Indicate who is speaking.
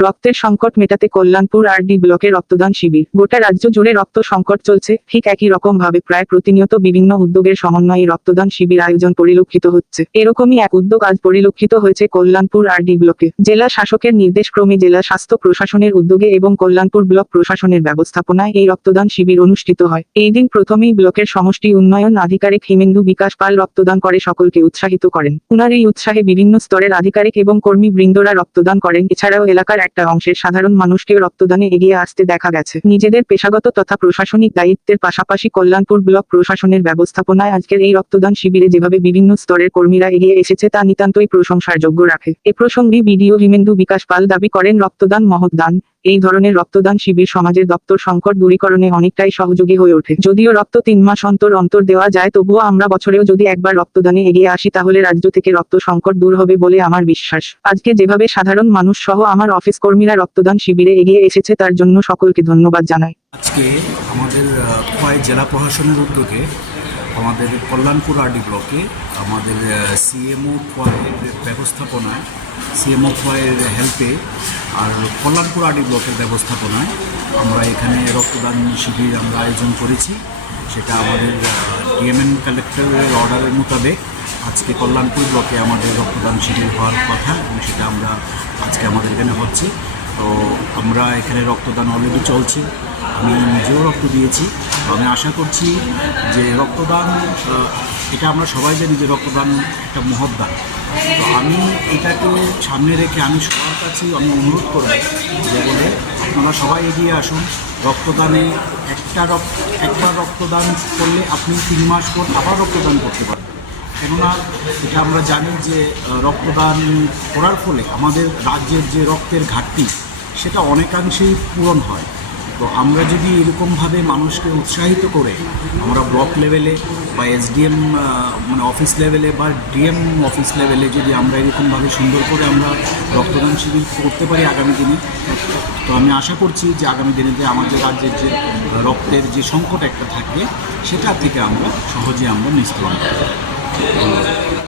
Speaker 1: রক্তের সংকট মেটাতে কল্যাণপুর আর ডি ব্লকে রক্তদান শিবির। গোটা রাজ্য জুড়ে রক্ত সংকট চলছে, ঠিক একই রকম ভাবে প্রায় প্রতিনিয়ত বিভিন্ন উদ্যোগের সমন্বয়ে রক্তদান শিবির আয়োজন পরিলক্ষিত হচ্ছে। এরকমই এক উদ্যোগ আজ পরিলক্ষিত হয়েছে কল্যাণপুর আর ডি ব্লকে। জেলা শাসকের নির্দেশক্রমে জেলা স্বাস্থ্য প্রশাসনের উদ্যোগে এবং কল্যাণপুর ব্লক প্রশাসনের ব্যবস্থাপনায় এই রক্তদান শিবির অনুষ্ঠিত হয়। এই দিন প্রথমেই ব্লকের সমষ্টি উন্নয়ন আধিকারিক হিমেন্দু বিকাশ পাল রক্তদান করে সকলকে উৎসাহিত করেন। উনার এই উৎসাহে বিভিন্ন স্তরের আধিকারিক এবং কর্মী বৃন্দরা রক্তদান করেন। এছাড়াও এলাকার একটা অংশের সাধারণ মানুষকে রক্তদানে এগিয়ে আসতে দেখা গেছে। নিজেদের পেশাগত তথা প্রশাসনিক দায়িত্বের পাশাপাশি কল্যাণপুর ব্লক প্রশাসনের ব্যবস্থাপনায় আজকের এই রক্তদান শিবিরে যেভাবে বিভিন্ন স্তরের কর্মীরা এগিয়ে এসেছে তা নিতান্তই প্রশংসার যোগ্য রাখে। এ প্রসঙ্গে বিডিও হিমেন্দু বিকাশ পাল দাবি করেন, রক্তদান মহৎ দান। এই ধরনের রক্তদান শিবির সমাজের দপ্তর সংকট দূরীকরণে অনেকটাই সহযোগী হয়ে ওঠে। যদিও রক্ত তিন মাস অন্তর অন্তর দেওয়া যায়, তবুও আমরা বছরেও যদি একবার রক্তদানে এগিয়ে আসি, তাহলে রাজ্য থেকে রক্ত সংকট দূর হবে বলে আমার বিশ্বাস। আজকে যেভাবে সাধারণ মানুষ সহ আমার অফিস কর্মীরা রক্তদান শিবিরে এগিয়ে এসেছে, তার জন্য সকলকে ধন্যবাদ জানাই।
Speaker 2: আজকে আমাদের খোয়াই জেলা প্রশাসনের উদ্যোগে আমাদের কল্যাণপুর আরডি ব্লকে আমাদের সিএমও খোয়াইয়ের ব্যবস্থাপনায় সিএমও খোয়াইয়ের হেল্পে আর কল্যাণপুর আরডি ব্লকের ব্যবস্থাপনায় আমরা এখানে রক্তদান শিবির আমরা আয়োজন করেছি। সেটা আমাদের ডিএমএন কালেক্টরের অর্ডারের মোতাবেক আজকে কল্যাণপুর ব্লকে আমাদের রক্তদান শিবির হওয়ার কথা এবং সেটা আমরা আজকে আমাদের এখানে হচ্ছে। তো আমরা এখানে রক্তদান অলরেডি চলছে। আমি নিজেও রক্ত দিয়েছি। আমি আশা করছি যে রক্তদান এটা আমরা সবাই জানি যে রক্তদান একটা মহৎ দান। তো আমি এটাকে সামনে রেখে আমি সবার কাছেই আমি অনুরোধ করব যে বলে আপনারা সবাই এগিয়ে আসুন। রক্তদানে একটা রক্ত একবার রক্তদান করলে আপনি তিন মাস পর আবার রক্তদান করতে পারবেন। কেননা এটা আমরা জানি যে রক্তদান করার ফলে আমাদের রাজ্যের যে রক্তের ঘাটতি, সেটা অনেকাংশেই পূরণ হয়। তো আমরা যদি এরকমভাবে মানুষকে উৎসাহিত করে আমরা ব্লক লেভেলে বা এসডিএম মানে অফিস লেভেলে বা ডিএম অফিস লেভেলে যদি আমরা এরকমভাবে সুন্দর করে আমরা রক্তদান শিবির করতে পারি আগামী দিনে, তো আমি আশা করছি যে আগামী দিনেতে আমাদের রাজ্যের যে রক্তের যে সংকট একটা থাকবে, সেটা থেকে আমরা সহজে আমরা নিস্তারণ। ধন্যবাদ